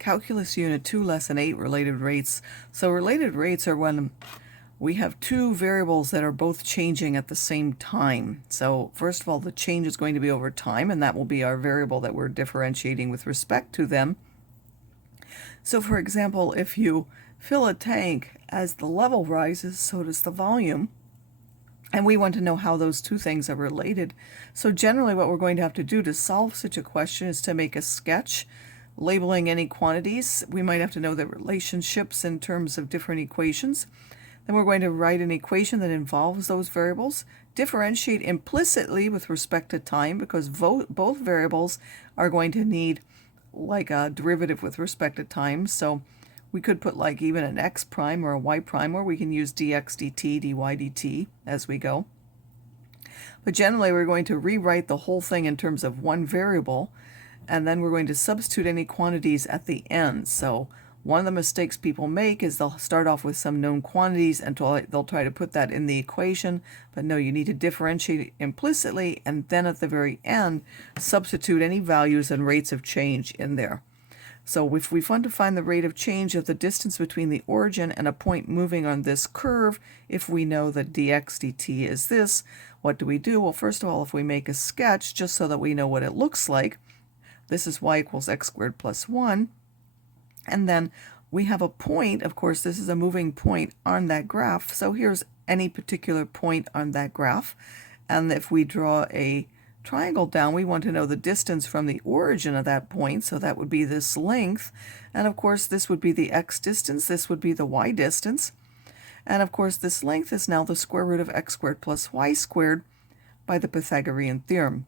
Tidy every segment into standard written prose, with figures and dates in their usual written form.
Calculus Unit 2, Lesson 8, Related Rates. So related rates are when we have two variables that are both changing at the same time. So first of all, the change is going to be over time, and that will be our variable that we're differentiating with respect to them. So for example, if you fill a tank, as the level rises, so does the volume. And we want to know how those two things are related. So generally what we're going to have to do to solve such a question is to make a sketch labeling any quantities. We might have to know the relationships in terms of different equations. Then we're going to write an equation that involves those variables, differentiate implicitly with respect to time, because both variables are going to need like a derivative with respect to time. So we could put like even an x prime or a y prime, or we can use dx dt, dy dt as we go. But generally we're going to rewrite the whole thing in terms of one variable, and then we're going to substitute any quantities at the end. So one of the mistakes people make is they'll start off with some known quantities and they'll try to put that in the equation, but no, you need to differentiate implicitly, and then at the very end substitute any values and rates of change in there. So if we want to find the rate of change of the distance between the origin and a point moving on this curve, if we know that dx dt is this, what do we do? Well, first of all, if we make a sketch just so that we know what it looks like, this is y equals x squared plus 1. And then we have a point. Of course, this is a moving point on that graph. So here's any particular point on that graph. And if we draw a triangle down, we want to know the distance from the origin of that point. So that would be this length. And of course, this would be the x distance. This would be the y distance. And of course, this length is now the square root of x squared plus y squared by the Pythagorean theorem.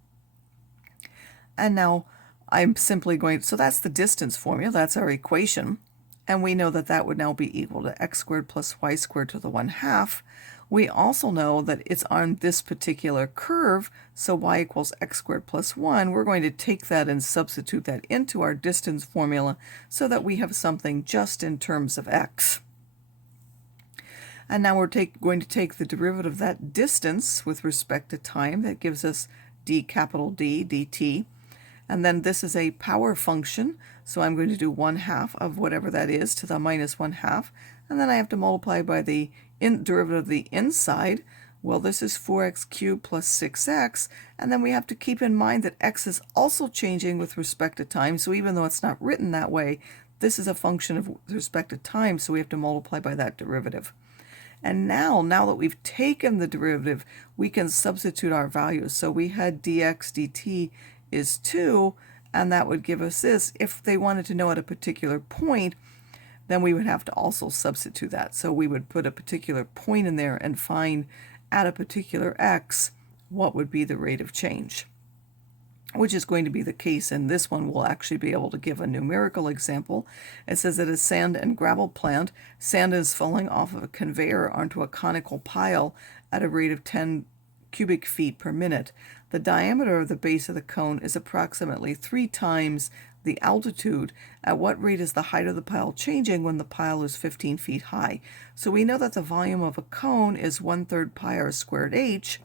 And now I'm simply going to, so that's the distance formula, that's our equation, and we know that that would now be equal to x squared plus y squared to the 1/2. We also know that it's on this particular curve, so y equals x squared plus 1. We're going to take that and substitute that into our distance formula so that we have something just in terms of x. And now we're going to take the derivative of that distance with respect to time. That gives us d capital D dt. And then this is a power function, so I'm going to do 1/2 of whatever that is to the minus 1/2. And then I have to multiply by the derivative of the inside. Well, this is 4x cubed plus 6x. And then we have to keep in mind that x is also changing with respect to time. So even though it's not written that way, this is a function of respect to time, so we have to multiply by that derivative. And now that we've taken the derivative, we can substitute our values. So we had dx dt is 2, and that would give us this. If they wanted to know at a particular point, then we would have to also substitute that. So we would put a particular point in there and find at a particular x what would be the rate of change, which is going to be the case in this one. We'll actually be able to give a numerical example. It says that a sand and gravel plant, sand is falling off of a conveyor onto a conical pile at a rate of 10 cubic feet per minute. The diameter of the base of the cone is approximately 3 times the altitude. At what rate is the height of the pile changing when the pile is 15 feet high? So we know that the volume of a cone is 1/3 pi r squared h.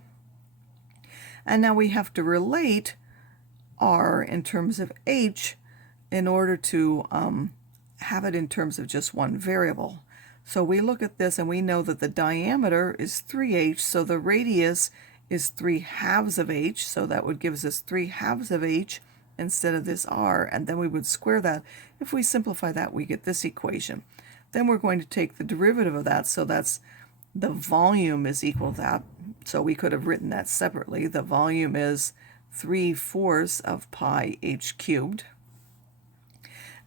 And now we have to relate r in terms of h in order to have it in terms of just one variable. So we look at this and we know that the diameter is 3h, so the radius is 3/2 of h, so that would give us 3/2 of h instead of this r, and then we would square that. If we simplify that, we get this equation. Then we're going to take the derivative of that, so that's the volume is equal to that. So we could have written that separately. The volume is 3/4 of pi h cubed.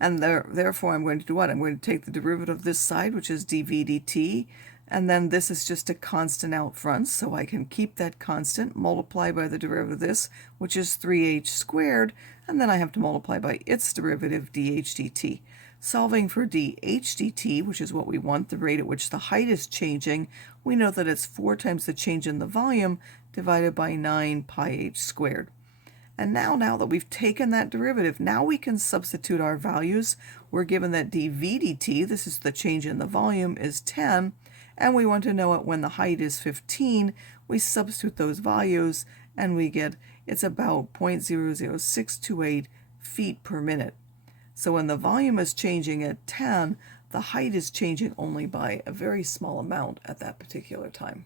And therefore I'm going to do what? I'm going to take the derivative of this side, which is dv dt, and then this is just a constant out front, so I can keep that constant, multiply by the derivative of this, which is 3h squared, and then I have to multiply by its derivative, dh dt. Solving for dh dt, which is what we want, the rate at which the height is changing, we know that it's 4 times the change in the volume divided by 9 pi h squared. And now that we've taken that derivative, now we can substitute our values. We're given that dv dt, this is the change in the volume, is 10, and we want to know it when the height is 15. We substitute those values, and we get it's about 0.00628 feet per minute. So when the volume is changing at 10, the height is changing only by a very small amount at that particular time.